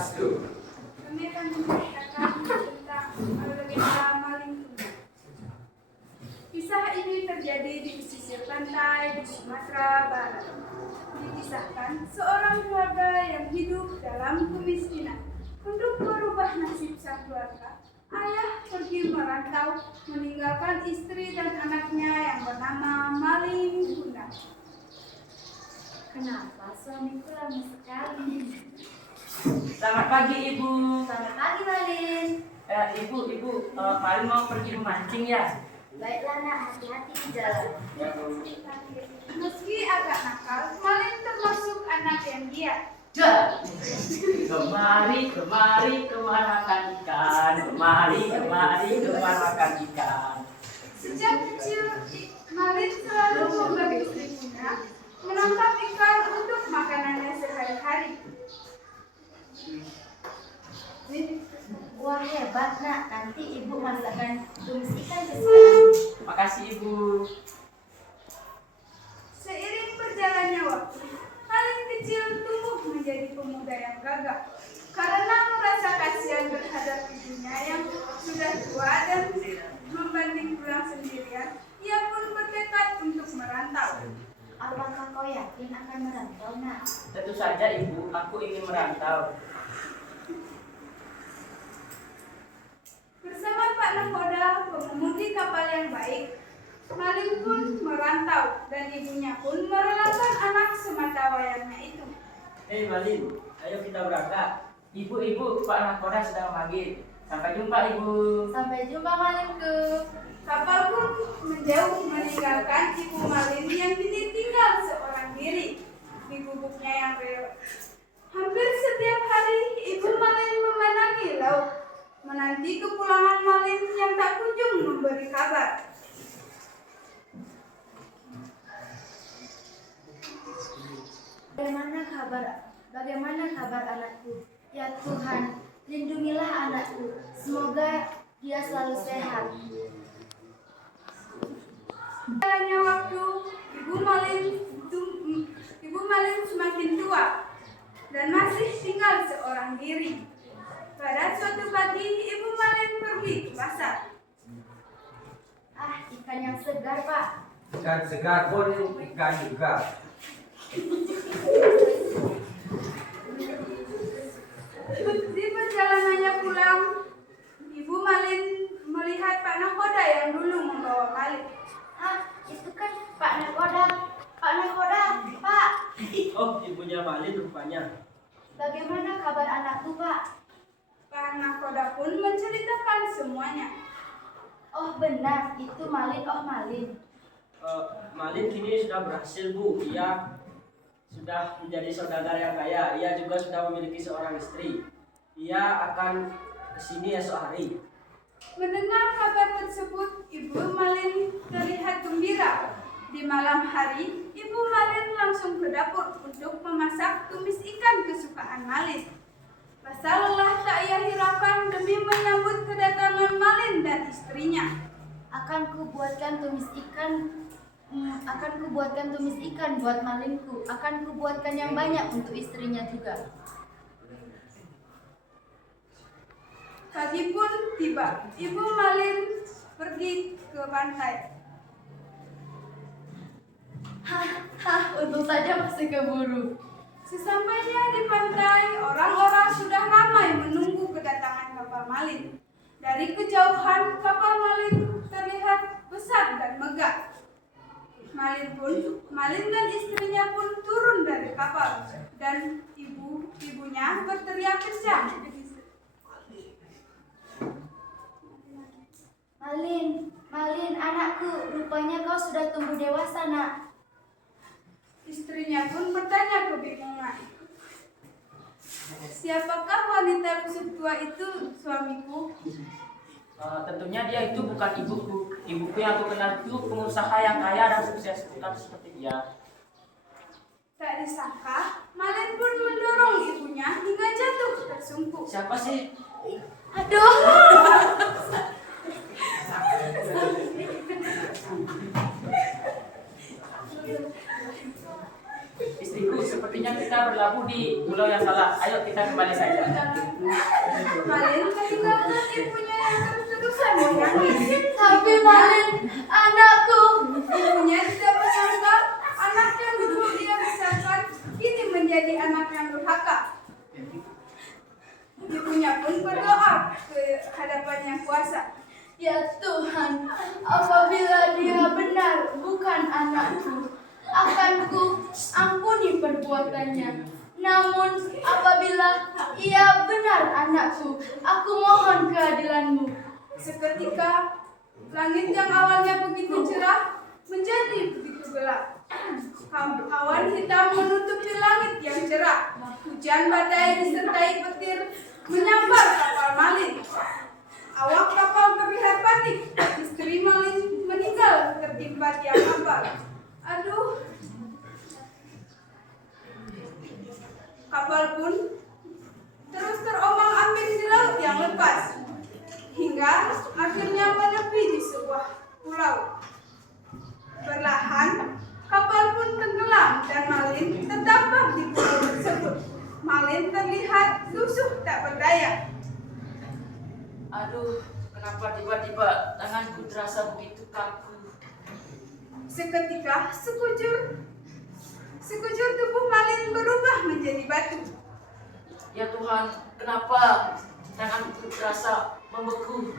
Swastiastu. Kami akan menceritakan tentang legenda maling tunggal. Kisah ini terjadi di pesisir pantai di Sumatera Barat. Dikisahkan seorang keluarga yang hidup dalam kemiskinan. Untuk merubah nasib sang keluarga, ayah pergi merantau meninggalkan istri dan anaknya yang bernama Maling Kundang. Kenapa suamiku lama sekali? Selamat pagi Ibu. Selamat pagi, Malin. Ibu, Malin mau pergi memancing ya? Baiklah nak, hati-hati di jalan. Meski agak nakal, Maling termasuk anak yang giat. Kemari, kemar makan ikan. Kemari, kemar makan ikan. Sejak kecil, Maling selalu membantu ibunya menangkap ikan untuk makanannya sehari-hari. Wah, hebat nak. Nanti ibu masakkan tumis ikan kesukaan. Makasih Ibu. Seiring berjalannya waktu, Maling kecil tumbuh menjadi pemuda yang gagah. Karena merasa kasihan terhadap ibunya yang sudah tua dan membanding pulang sendirian, ia pun bertekad untuk merantau. Apakah kau yakin akan merantau nak? Tentu saja Ibu, aku ingin merantau. Bersama Pak Nakoda, pengemudi kapal yang baik, Maling pun merantau dan ibunya pun merelakan anak semata wayangnya itu. Hei Malin, ayo kita berangkat. Ibu, Pak Nakoda sedang memanggil. Sampai jumpa Ibu. Sampai jumpa, Malinku. Kapal pun menjauh meninggalkan ibu Malin yang kini tinggal seorang diri di gubuknya yang reot. Hampir setiap hari ibu Malin memandangi laut, menanti kepulangan Malin yang tak kunjung memberi kabar. Bagaimana kabar anakku? Ya Tuhan, lindungilah anakku. Semoga dia selalu sehat. Jalannya waktu, Ibu Malin semakin tua dan masih tinggal seorang diri. Pada suatu pagi, Ibu Malin pergi ke pasar. Ikan yang segar, Pak. Ikan segar pun ikan juga. Di perjalanannya pulang, Ibu Malin melihat Pak Nakoda yang dulu membawa Malin. Itu kan Pak Nakoda. Pak Nakoda, Pak. Oh, ibunya Malin rupanya. Bagaimana kabar anakku, Pak? Pak Nakoda pun menceritakan semuanya. Oh benar, itu Malin. Oh Malin. Malin kini sudah berhasil Bu. Ia sudah menjadi saudagar yang kaya. Ia juga sudah memiliki seorang istri. Ia akan kesini esok hari. Mendengar kabar tersebut, Ibu Malin terlihat gembira. Di malam hari, Ibu Malin langsung ke dapur untuk memasak tumis ikan kesukaan Malin. Rasa lelah tak ia hiraukan demi menyambut kedatangan Malin dan istrinya. Akan kubuatkan tumis ikan buat Malinku. Akan kubuatkan yang banyak untuk istrinya juga. Pagi pun tiba. Ibu Malin pergi ke pantai. Untung saja masih keburu. Sesampainya di pantai, orang-orang sudah ramai menunggu kedatangan kapal Malin. Dari kejauhan, kapal Malin terlihat besar dan megah. Malin dan istrinya pun turun dari kapal dan ibunya berteriak kencang. Malin, anakku, rupanya kau sudah tumbuh dewasa, nak. Istrinya pun bertanya kebingungan. Siapakah wanita lusuk tua itu, suamiku? Tentunya dia itu bukan ibuku. Ibuku yang aku kenal itu pengusaha yang kaya dan sukses, bukan seperti dia. Tak disangka, Malin pun mendorong ibunya hingga jatuh tersungkur. Siapa sih? Aduh. Istriku, sepertinya kita berlabuh di pulau yang salah. Ayo kita kembali saja. Malin kehilangan ibunya yang terus-terusan menangis. Tapi Malin, anakku. Ibunya tidak menyangka anak yang dulu ia besarkan kini menjadi anak yang durhaka. Ibunya pun berdoa ke hadapan Yang Kuasa. Ya Tuhan, apabila dia benar bukan anakku, akan ku ampuni perbuatannya. Namun apabila ia benar anakku, aku mohon keadilanmu. Seketika langit yang awalnya begitu cerah menjadi begitu gelap. Awan hitam menutupi langit yang cerah. Hujan badai disertai petir menyambar kapal Malin. Awak kapal terlihat panik. Istri Malin meninggal tertimpa tiang kapal. Aduh. Kapal pun terus terombang-ambing di laut yang lepas. Hingga akhirnya menepi di sebuah pulau. Perlahan kapal pun tenggelam dan Malin terdampar di pulau tersebut. Malin terlihat lusuh tak berdaya. Aduh, kenapa tiba-tiba tanganku terasa begitu kaku? Seketika sekujur tubuh Malin berubah menjadi batu. Ya Tuhan, kenapa tanganku terasa membeku?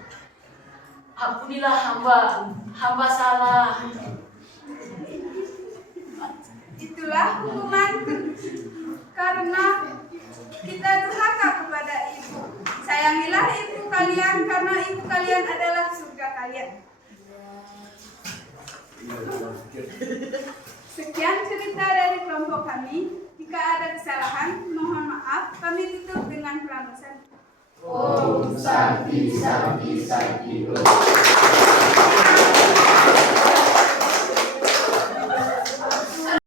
Ampunilah hamba salah. Itulah hukuman karena kita durhaka kepada ibu. Sayangilah ibu kalian karena ibu kalian adalah surga kalian. Sekian cerita dari kelompok kami. Jika ada kesalahan, mohon maaf. Kami tutup dengan prambasan. Om Santi Santi Santi Om.